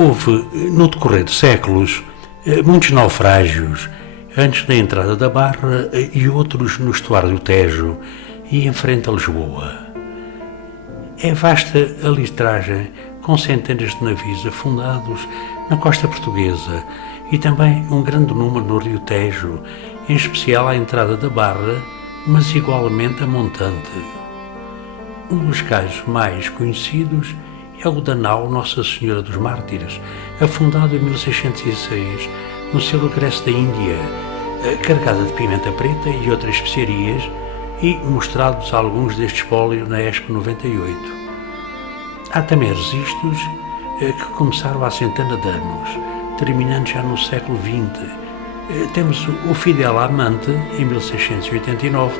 Houve, no decorrer de séculos, muitos naufrágios antes da entrada da Barra e outros no estuário do Tejo e em frente a Lisboa. É vasta a listragem com centenas de navios afundados na costa portuguesa e também um grande número no Rio Tejo, em especial à entrada da Barra, mas igualmente a montante. Um dos casos mais conhecidos é o da nau Nossa Senhora dos Mártires, afundado em 1606, no seu regresso da Índia, carregada de pimenta preta e outras especiarias, e mostrados alguns deste espólio na Expo 98. Há também registros que começaram há centena de anos, terminando já no século XX. Temos o Fidel Amante, em 1689,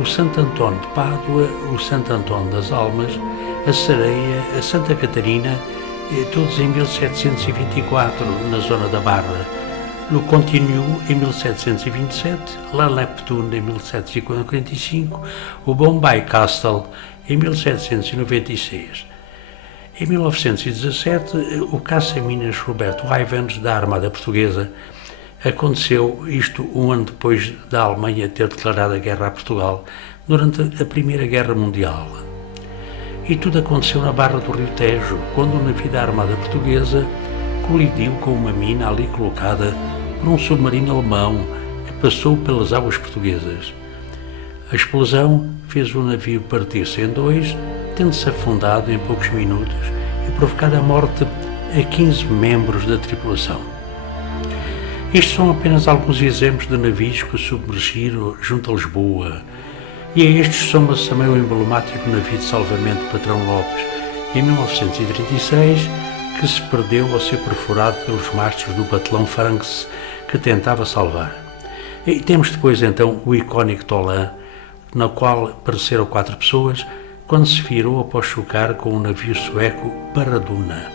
o Santo Antônio de Pádua, o Santo Antônio das Almas, a Sereia, a Santa Catarina, todos em 1724, na zona da Barra. Le Continu, em 1727, La Neptune, em 1745, o Bombay Castle, em 1796. Em 1917, o caça-minas Roberto Ivens, da Armada Portuguesa. Aconteceu isto um ano depois da Alemanha ter declarado a guerra a Portugal, durante a Primeira Guerra Mundial. E tudo aconteceu na Barra do Rio Tejo, quando o navio da Armada Portuguesa colidiu com uma mina ali colocada por um submarino alemão que passou pelas águas portuguesas. A explosão fez o navio partir-se em dois, tendo-se afundado em poucos minutos e provocado a morte a 15 membros da tripulação. Estes são apenas alguns exemplos de navios que submergiram junto a Lisboa, e a estes soma-se também o emblemático navio de salvamento Patrão Lopes, em 1936, que se perdeu ao ser perfurado pelos mastros do batelão Franks que tentava salvar. E temos depois então o icónico Tolan, na qual pereceram 4 pessoas, quando se virou após chocar com o navio sueco Paraduna.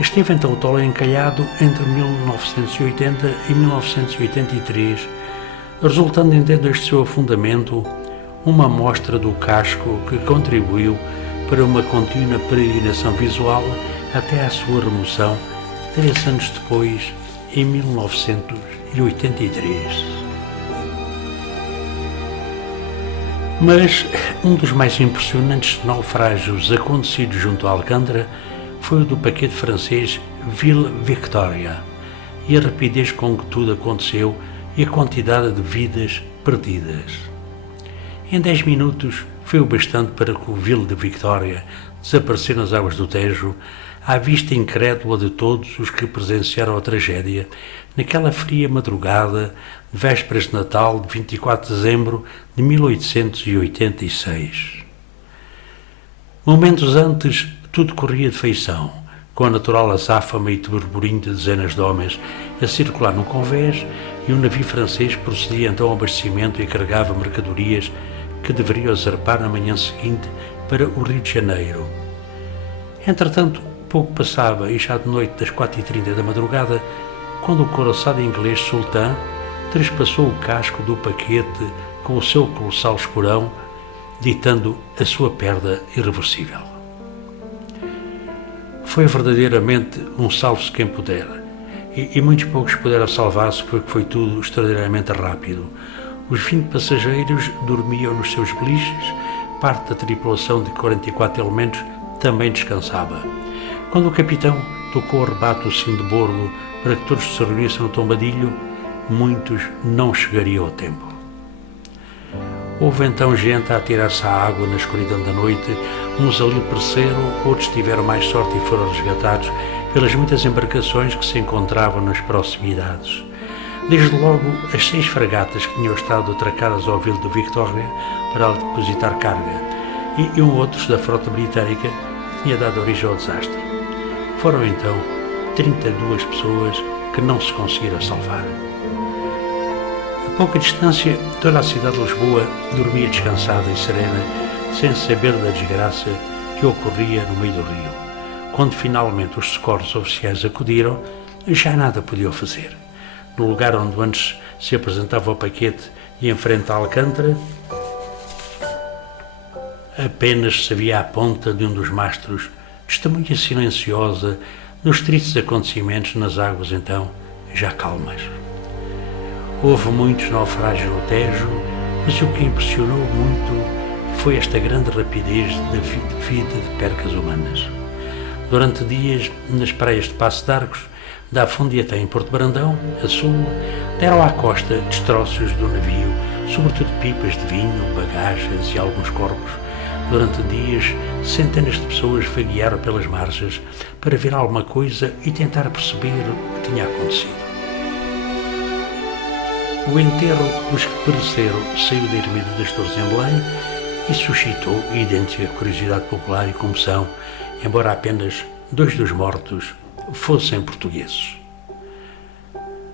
Esteve então o Tolan encalhado entre 1980 e 1983, resultando então deste seu afundamento uma amostra do casco que contribuiu para uma contínua peregrinação visual até à sua remoção 3 anos depois, em 1983. Mas um dos mais impressionantes naufrágios acontecidos junto a Alcântara foi o do paquete francês Ville Victoria, e a rapidez com que tudo aconteceu e a quantidade de vidas perdidas. Em 10 minutos foi o bastante para que o Ville de Victoria desaparecesse nas águas do Tejo, à vista incrédula de todos os que presenciaram a tragédia naquela fria madrugada de vésperas de Natal de 24 de dezembro de 1886. Momentos antes, tudo corria de feição, com a natural azáfama e burburinho de dezenas de homens a circular num convés, e o navio francês procedia então ao abastecimento e carregava mercadorias que deveriam zarpar na manhã seguinte para o Rio de Janeiro. Entretanto, pouco passava, e já de noite das 4h30 da madrugada, quando o couraçado inglês Sultan trespassou o casco do paquete com o seu colossal esporão, ditando a sua perda irreversível. Foi verdadeiramente um salve-se quem puder, e muitos poucos puderam salvar-se porque foi tudo extraordinariamente rápido. Os 20 passageiros dormiam nos seus beliches, parte da tripulação de 44 elementos também descansava. Quando o capitão tocou o rebate do sino de bordo para que todos se reunissem no tombadilho, muitos não chegariam ao tempo. Houve então gente a atirar-se à água na escuridão da noite, uns ali pereceram, outros tiveram mais sorte e foram resgatados pelas muitas embarcações que se encontravam nas proximidades. Desde logo, as 6 fragatas que tinham estado atracadas ao Ville de Victoria para depositar carga, e outros da frota britânica que tinha dado origem ao desastre. Foram então 32 pessoas que não se conseguiram salvar. A pouca distância, toda a cidade de Lisboa dormia descansada e serena, sem saber da desgraça que ocorria no meio do rio. Quando finalmente os socorros oficiais acudiram, já nada podiam fazer. No lugar onde antes se apresentava o paquete e em frente a Alcântara, apenas se via a ponta de um dos mastros, testemunha silenciosa nos tristes acontecimentos nas águas então já calmas. Houve muitos naufrágios no Tejo, mas o que impressionou muito foi esta grande rapidez da vida de percas humanas. Durante dias, nas praias de Passo de Arcos, da Afundo e até em Porto Brandão, a sul, deram à costa destroços do navio, sobretudo pipas de vinho, bagagens e alguns corpos. Durante dias, centenas de pessoas vaguearam pelas margens para ver alguma coisa e tentar perceber o que tinha acontecido. O enterro dos que pereceram saiu da ermida das Torres em Belém e suscitou idêntica curiosidade popular e comoção, embora apenas 2 dos mortos fossem portugueses.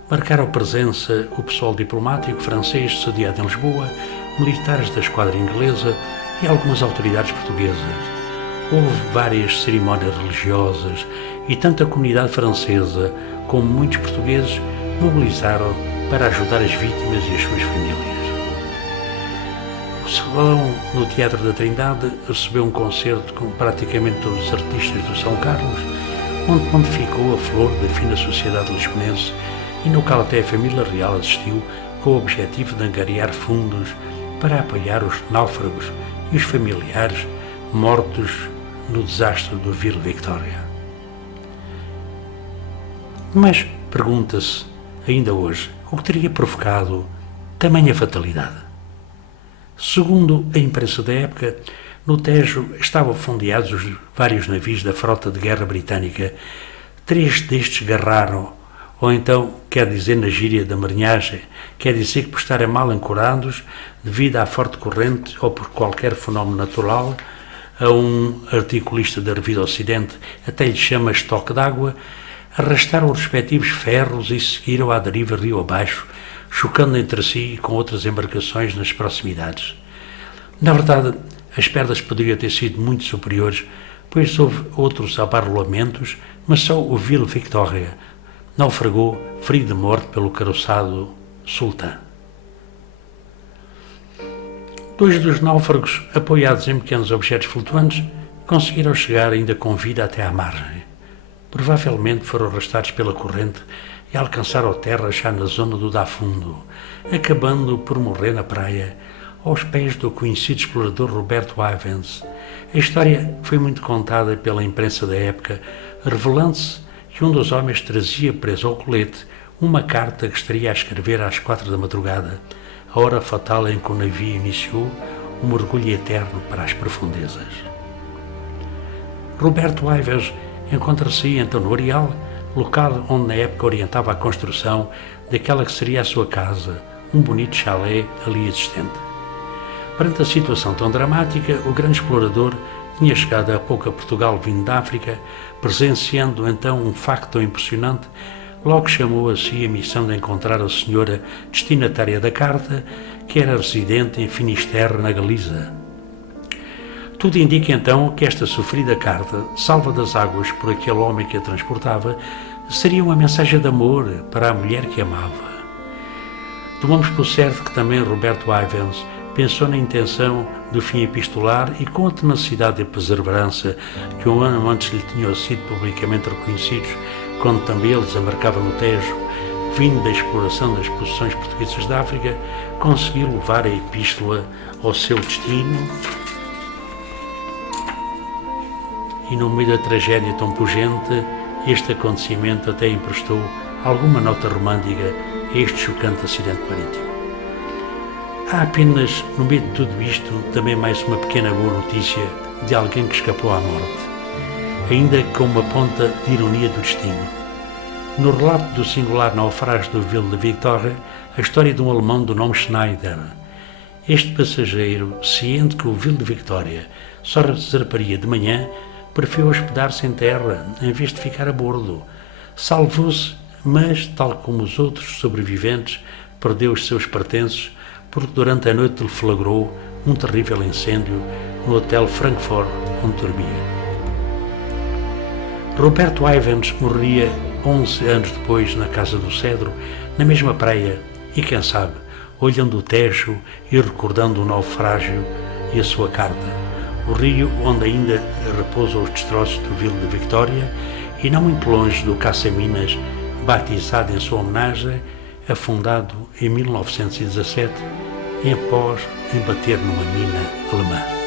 Marcaram presença o pessoal diplomático francês sediado em Lisboa, militares da esquadra inglesa e algumas autoridades portuguesas. Houve várias cerimónias religiosas e tanto a comunidade francesa como muitos portugueses mobilizaram para ajudar as vítimas e as suas famílias. O salão no Teatro da Trindade recebeu um concerto com praticamente todos os artistas do São Carlos, onde pontificou a flor da fina sociedade lisbonense e no qual até a família real assistiu com o objetivo de angariar fundos para apoiar os náufragos e os familiares mortos no desastre do Vila Victória. Mas pergunta-se, ainda hoje, o que teria provocado tamanha fatalidade? Segundo a imprensa da época, no Tejo estavam fundeados os vários navios da frota de guerra britânica. 3 destes garraram, ou então, quer dizer na gíria da marinhagem, quer dizer que por estarem mal ancorados, devido à forte corrente ou por qualquer fenómeno natural, a um articulista da Revista Ocidente até lhe chama estoque d'água, arrastaram os respectivos ferros e seguiram à deriva rio abaixo, chocando entre si com outras embarcações nas proximidades. Na verdade, as perdas poderiam ter sido muito superiores, pois houve outros abarrolamentos, mas só o Vila Victória naufragou, ferido de morte pelo caroçado Sultã. 2 dos náufragos, apoiados em pequenos objetos flutuantes, conseguiram chegar ainda com vida até à margem. Provavelmente foram arrastados pela corrente e alcançaram a terra já na zona do Dafundo, acabando por morrer na praia, aos pés do conhecido explorador Roberto Ivens. A história foi muito contada pela imprensa da época, revelando-se que um dos homens trazia preso ao colete uma carta que estaria a escrever às 4 da madrugada, a hora fatal em que o navio iniciou um mergulho eterno para as profundezas. Roberto Ivens encontra-se então no Areal, local onde na época orientava a construção daquela que seria a sua casa, um bonito chalé ali existente. Perante a situação tão dramática, o grande explorador tinha chegado há pouco a Portugal vindo da África, presenciando então um facto tão impressionante, logo chamou a si a missão de encontrar a senhora destinatária da carta, que era residente em Finisterre, na Galiza. Tudo indica então que esta sofrida carta, salva das águas por aquele homem que a transportava, seria uma mensagem de amor para a mulher que amava. Tomamos por certo que também Roberto Ivens pensou na intenção do fim epistolar e com a tenacidade e perseverança que um ano antes lhe tinham sido publicamente reconhecidos, quando também ele desembarcava no Tejo, vindo da exploração das posições portuguesas da África, conseguiu levar a epístola ao seu destino e no meio da tragédia tão pungente, este acontecimento até emprestou alguma nota romântica a este chocante acidente marítimo. Há apenas, no meio de tudo isto, também mais uma pequena boa notícia de alguém que escapou à morte, ainda com uma ponta de ironia do destino. No relato do singular naufrágio do Vila Victória, a história de um alemão do nome Schneider. Este passageiro, ciente que o Vila Victória só zarparia de manhã, preferiu hospedar-se em terra em vez de ficar a bordo. Salvou-se, mas, tal como os outros sobreviventes, perdeu os seus pertences porque durante a noite lhe flagrou um terrível incêndio no Hotel Frankfurt, onde dormia. Roberto Ivens morreria 11 anos depois na Casa do Cedro, na mesma praia, e quem sabe, olhando o Tejo e recordando o naufrágio e a sua carta, o rio onde ainda repousam os destroços do Vila de Victória e não muito longe do caça-minas, batizado em sua homenagem, afundado em 1917 e após embater numa mina alemã.